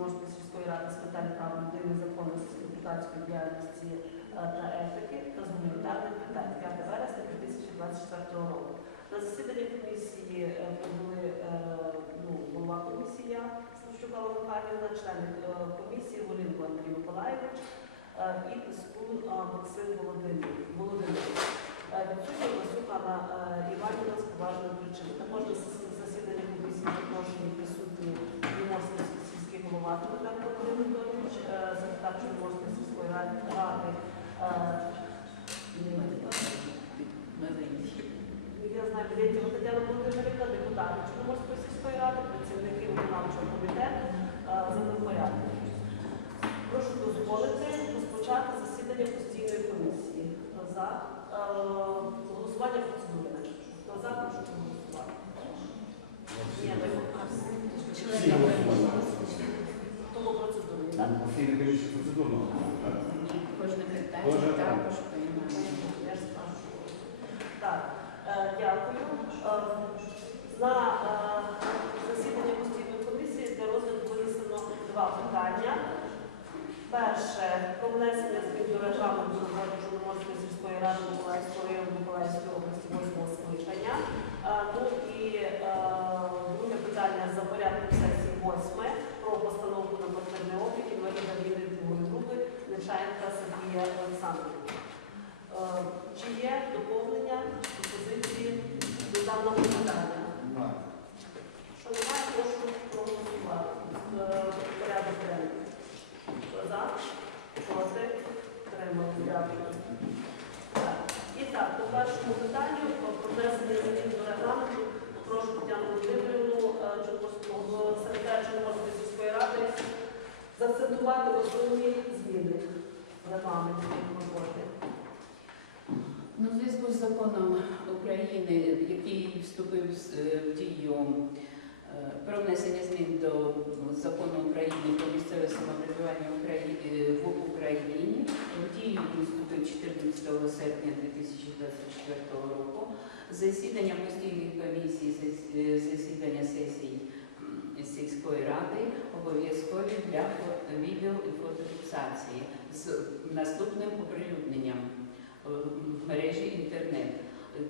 Чорноморської сільської ради з питань прав людини, законності, депутатської діяльності е, та етики та з гуманітарних питань 5 вересня 2024 року. На засіданні комісії е, прибули е, ну, голова комісії я, Славчук Алла Михайлівна, члени е, комісії Волинко Андрій Миколаївич е, і Пискун Максим Володимир- Володимирович. Відсутня Васюк Анна е, Іванівна з поважної причини. Також на засіданні комісії запрошені присутні сільський голова Дмитро Володимир Анатолійович, е, секретар Чорноморської сільської ради е, я знаю, Тетяна Володимирівна, депутати Чорноморської сільської ради, працівники виконавчого комітету е, за порядку. Прошу дозволити розпочати засідання постійної комісії. Хто за? Е, Голосування процедури. Хто за, прошу проголосувати. Ні, ви Всі голосували. Тому процедурі, так? Постійна комісія процедурно. Кожне питання Кожне також приймає. Я ж спрашиваю. Так, е, дякую. Е, На е, засідання постійної комісії для розгляду винесено два питання. Перше про внесення змін до регламенту роботи Чорноморської сільської ради Миколаївського району Миколаївської області 8 скликання. Е, Ну і друге питання за порядком сесії 8 про постановку на квартирний облік інваліда війни другої групи Нечаєнка Сергія Олександровича. Е, Чи є доповнення пропозиції до даного питання? Що немає, прошу проголосувати. Е, Порядок денний. Хто за? Проти? Тримали. Дякую. Так. І так, по першому питанню про внесення змін до регламенту. Прошу Тетяну Володимирівну, е, Чорноморського секретаря Чорноморської сільської ради, заакцентувати основні зміни в регламенті роботи. Ну, в зв'язку з законом України, який вступив е, в дію е, про внесення змін до закону України про місцеве самоврядування е, в Україні, в дію вступив 14 серпня 2024 року. Засідання постійних комісій, е, засідання сесій м, сільської ради обов'язкові для відео і фотофіксації з наступним оприлюдненням в мережі інтернет.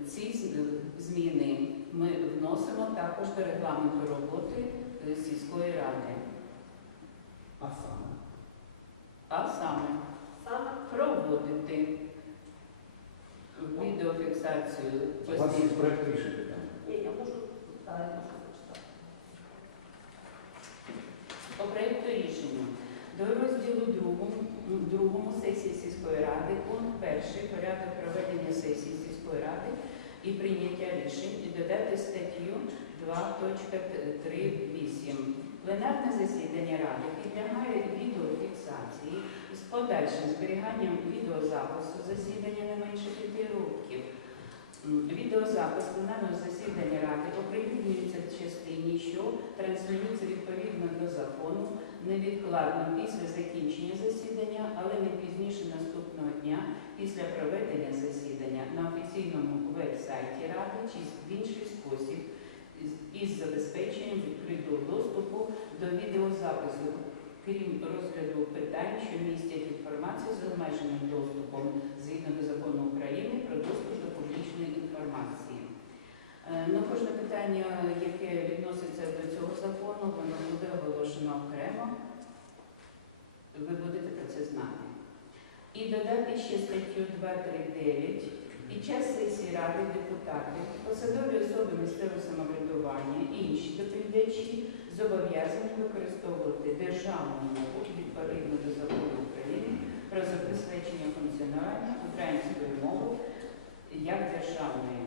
Ці зміни ми вносимо також до регламенту роботи е, сільської ради. А саме? А саме Саме проводити відеофіксацію У вас є постійно. проєкт рішення там. Ні, я можу, так, я можу прочитати. По проєкту рішення до розділу другому, другому сесії сільської ради, пункт перший, порядок проведення сесії сільської ради і прийняття рішень і додати статтю 2.3.8. Пленарне засідання ради підлягає відеофіксації з подальшим зберіганням відеозапису засідання не менше 5 років. Відеозапис пленарного засідання ради оприлюднюється в частині, що транслюється відповідно до закону невідкладно після закінчення засідання, але не пізніше наступного дня після проведення засідання на офіційному веб-сайті Ради чи в інший спосіб із забезпеченням відкритого доступу до відеозапису, крім розгляду питань, що містять інформацію з обмеженим доступом згідно до закону України про доступ до публічної інформації. Е, Ну, кожне питання, яке відноситься до цього закону, воно буде оголошено окремо. Ви будете про це знати. І додати ще статтю 239. Під час сесії Ради депутатів, посадові особи місцевого самоврядування і інші доповідачі зобов'язані використовувати державну мову відповідно до закону України про забезпечення функціонування української мови як державної.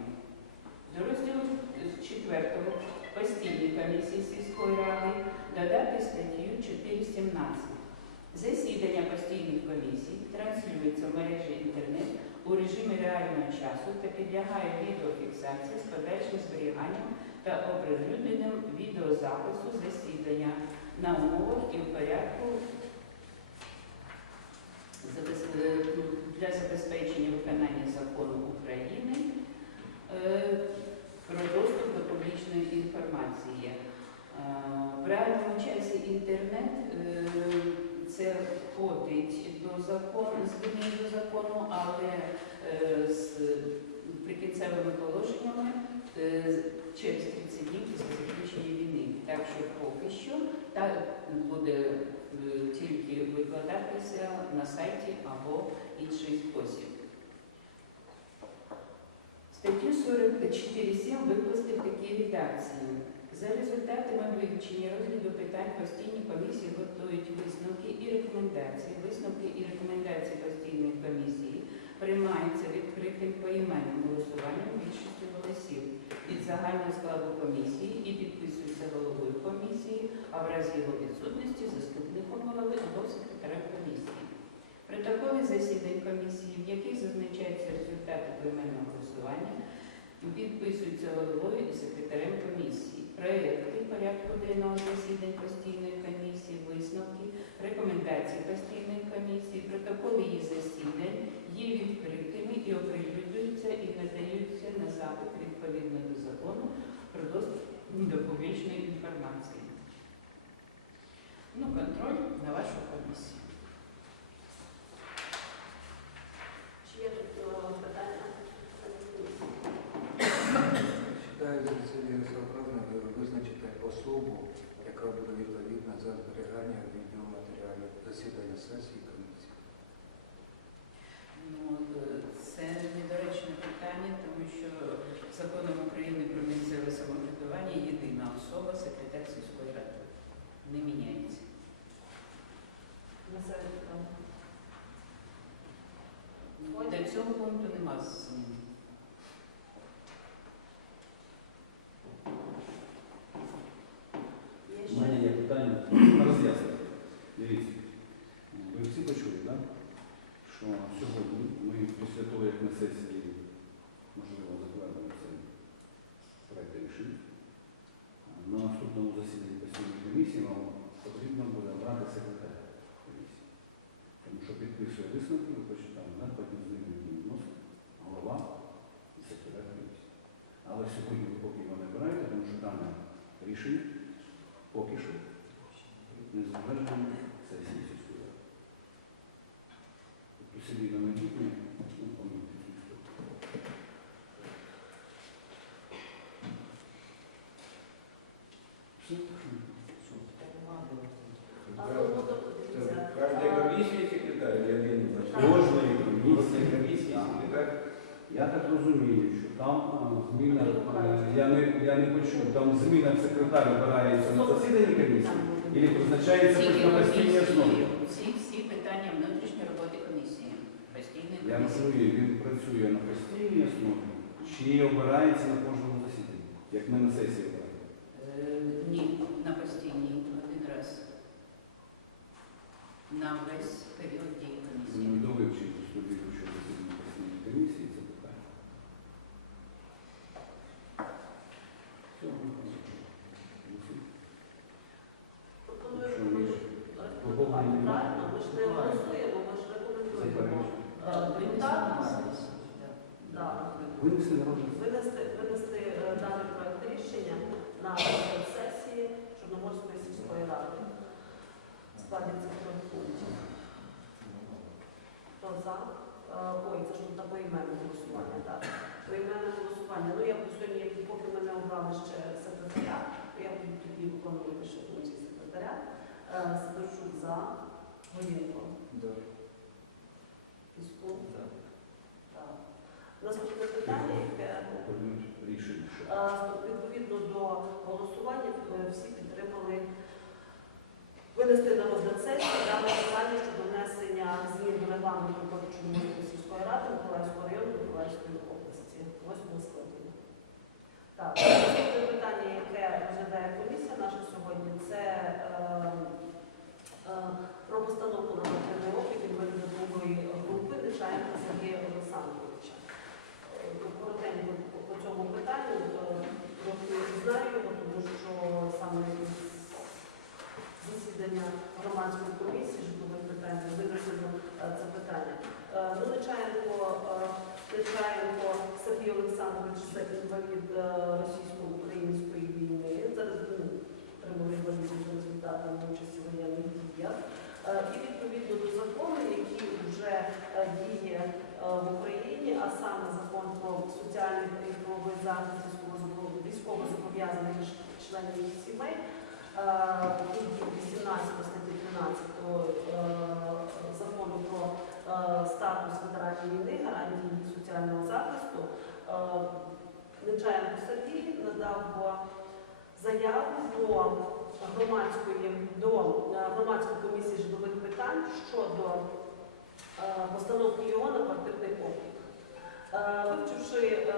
До розділу 4 постійній комісії сільської ради додати статтю 417. Засідання постійних комісій транслюється в мережі інтернет у режимі реального часу та підлягає відеофіксації з подальшим зберіганням та оприлюдненням відеозапису засідання на умовах і в порядку забез- е, для забезпечення виконання закону України е, про доступ до публічної інформації. Е, в реальному часі інтернет е, це входить до закону, зміни до закону, але е, з прикінцевими положеннями е, через 30 днів після закінчення війни. Так що поки що так буде е, тільки викладатися на сайті або інший спосіб. Статтю 44.7 викласти в такій редакції. За результатами вивчення розгляду питань постійні комісії готують висновки і рекомендації. Висновки і рекомендації постійної комісії приймаються відкритим поіменням голосуванням більшістю голосів від загального складу комісії і підписуються головою комісії, а в разі його відсутності заступником голови або секретарем комісії. Протоколи засідань комісії, в яких зазначаються результати поіменного голосування, підписуються головою і секретарем комісії. Проекти порядку денного засідань постійної комісії, висновки, рекомендації постійної комісії, протоколи її засідань є відкритими і оприлюднюються і надаються на запит відповідно до закону про доступ до публічної інформації. Ну, контроль на вашу комісію. Чи є тут е, питання? Считаю за цілесообразно визначити особу, яка буде відповідна за зберігання відеоматеріалів засідання сесії комісії. Ну, е, це недоречне питання, тому що законом України про місцеве самоврядування єдина особа секретар сільської ради. Не міняється. На сайті там. До цього пункту нема змін. У мене є питання на роз'яснення. Дивіться, ви всі почули, так? Що сьогодні ми після того, як на сесії, можливо, затвердимо цей проект рішення, на наступному засіданні постійної комісії вам потрібно буде обрати секретаря комісії. Тому що підписує висновки, ви почитали, да? потім з ними відносить голова і секретар комісії. Але сьогодні ви поки його не обираєте, тому що дане рішення поки що не затверджено сесії сільської ради. Тобто собі на майбутнє, ну, помітьте цю історію. А, комиссии секретарь или один? Кожної комісії. комиссии секретарь. Я так розумію, що там зміна, е, я не, я не почув, там зміна секретар обирається на засіданні комісії і призначається на постійній основі. всі, всі питання внутрішньої роботи комісії. Постійної Я комісії. розумію, він працює на постійній основі чи обирається на кожному засіданні, як ми на сесії обираємо. Е, Ні, на постійній один раз. На весь період дії комісії. Ми довивчимо собі, що засідання постійної комісії це питання. Все, пропоную Що ми ж рекомендувати, правильно? Ми ж не голосуємо, ми ж рекомендуємо заперечуємо. е, депутатам да, Винесли на розгляд винести, винести е, даний проект рішення на сесії Чорноморської сільської ради. В складі цих трьох пунктів. Хто за? Е, Ой, це ж тут на поіменне так. Поіменне голосування. Ну, я сьогодні, поки ми не обрали ще секретаря, то я буду тоді виконувати ще функції секретаря. Е, Сидорчук за. Годінко. Да. Піскун. Так. Наступне питання, яке рішення, Е, Відповідно до голосування е, всі підтримали винести на розгляд сесії Харківської області, 8 в воєнних діях. Е, І відповідно до закону, який вже е, діє е, в Україні, а саме закон про соціальний та правовий захист військовозобов- військовозобов'язаних членів їх сімей, е, 18 статті 13 е, закону про е, статус ветеранів війни, гарантії соціального захисту, е, Нечаєнко Сергій надав заяву до громадської до е, громадської комісії житлових питань щодо е, постановки його на квартирний облік. Е, Вивчивши, е,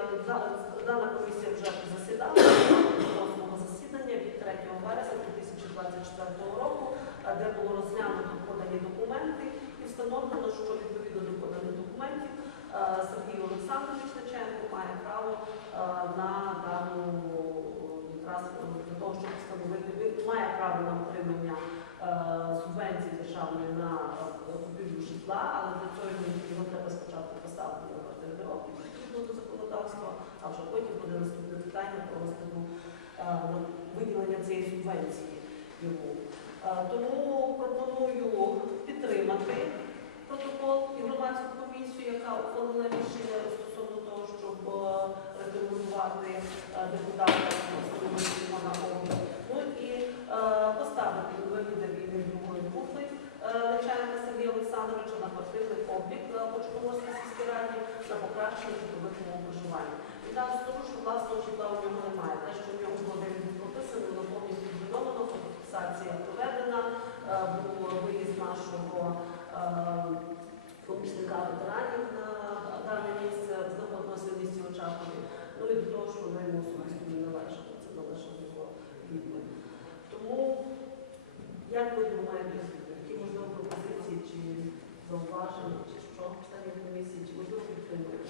дана комісія вже засідала свого засідання від 3 вересня 2024 року, де було розглянуто подані документи і встановлено, що відповідно до поданих документів е, Сергій Олександрович Нечаєнко має право на дану е, якраз е, для того, щоб встановити, він має право на отримання е, субвенції державної на е, купівлю житла, але для цього його треба спочатку поставити на квартирний облік відповідно до законодавства, а вже потім буде наступне питання про розгляду е, виділення цієї субвенції йому. Е, Тому пропоную підтримати протокол і громадську комісію, яка ухвалила рішення стосовно того, щоб е, рекомендувати е, депутата встановити його на облік. Ну і е, поставити інваліда війни другої групи е, начальника Сергія Олександровича на квартирний облік на Почкоморській сільській раді на покращення житлових умов проживання. І там скажу, що власного житла у нього немає. Те, що в нього було прописано, воно повністю відновлено, фотофіксація проведена, е, був виїзд нашого е, помічника ветеранів на дане місце, знаходилося в місті Очакові. Ну і до того, що воно йому особисто не належало, це належало його рідним. Тому, як ви думаєте, які можливо пропозиції чи зауваження, чи що члени комісії, чи можливо підтримуєте?